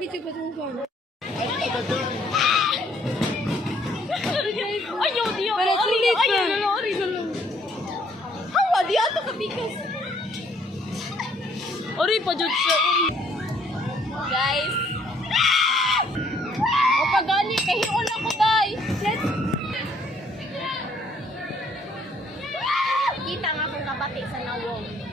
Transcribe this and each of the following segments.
Video ba itong gano'n? Ayaw, diyo. Para tulit pa. Hawa, di ato kabigas. Ori pa dyan siya. Guys. O pagani, kahiyon ako, guys. Kita nga kung kabati sa nawong.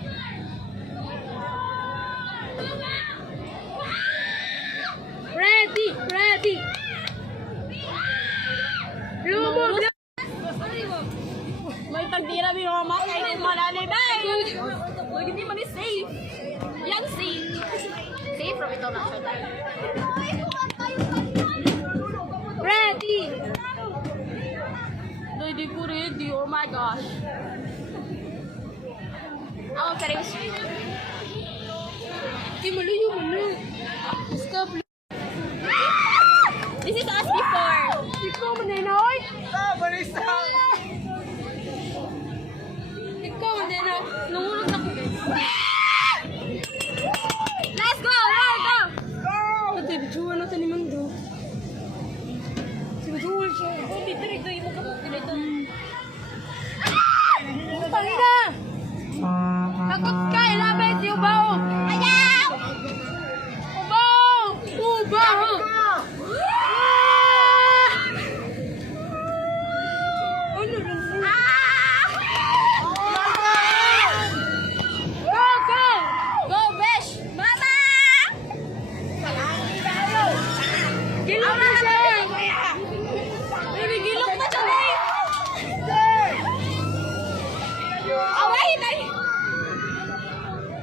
Ready! Ready! Lumog! May tagdira ni Mama kay manali bay. Wag hindi man safe. Yan safe. Safe from ito na siya. Ready! Doy di ko ready. Oh my gosh. Ako seryoso. Di malayo mo na. Stop. This is us before. Ikaw manenoy! Barista! Ikaw manenoy! Nungulog na ko. Let's go. Go. Ate, bituan natin ni Mando. Sinutuwal siya. Oh, bitirig doy mo ka mo ito. Tangina! Takot ka! Ilabay si Ubaw! Ayaw! Ubaw! Ubaw! Ano lang po? Go! Go! Go, Besh! Mama! Gilok na siya! Gilok na siya, Nay! Away, Nay!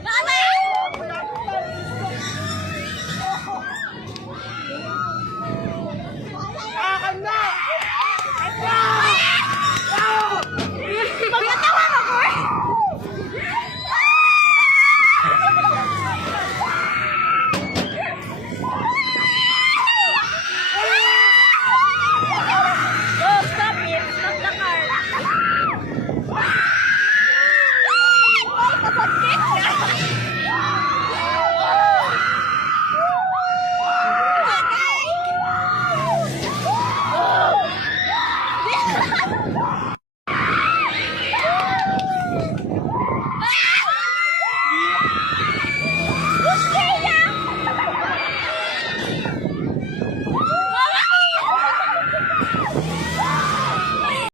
Mama! Akan na! Magkatawa ka ko eh! Oh, stop it! Stop the car! Kasakit!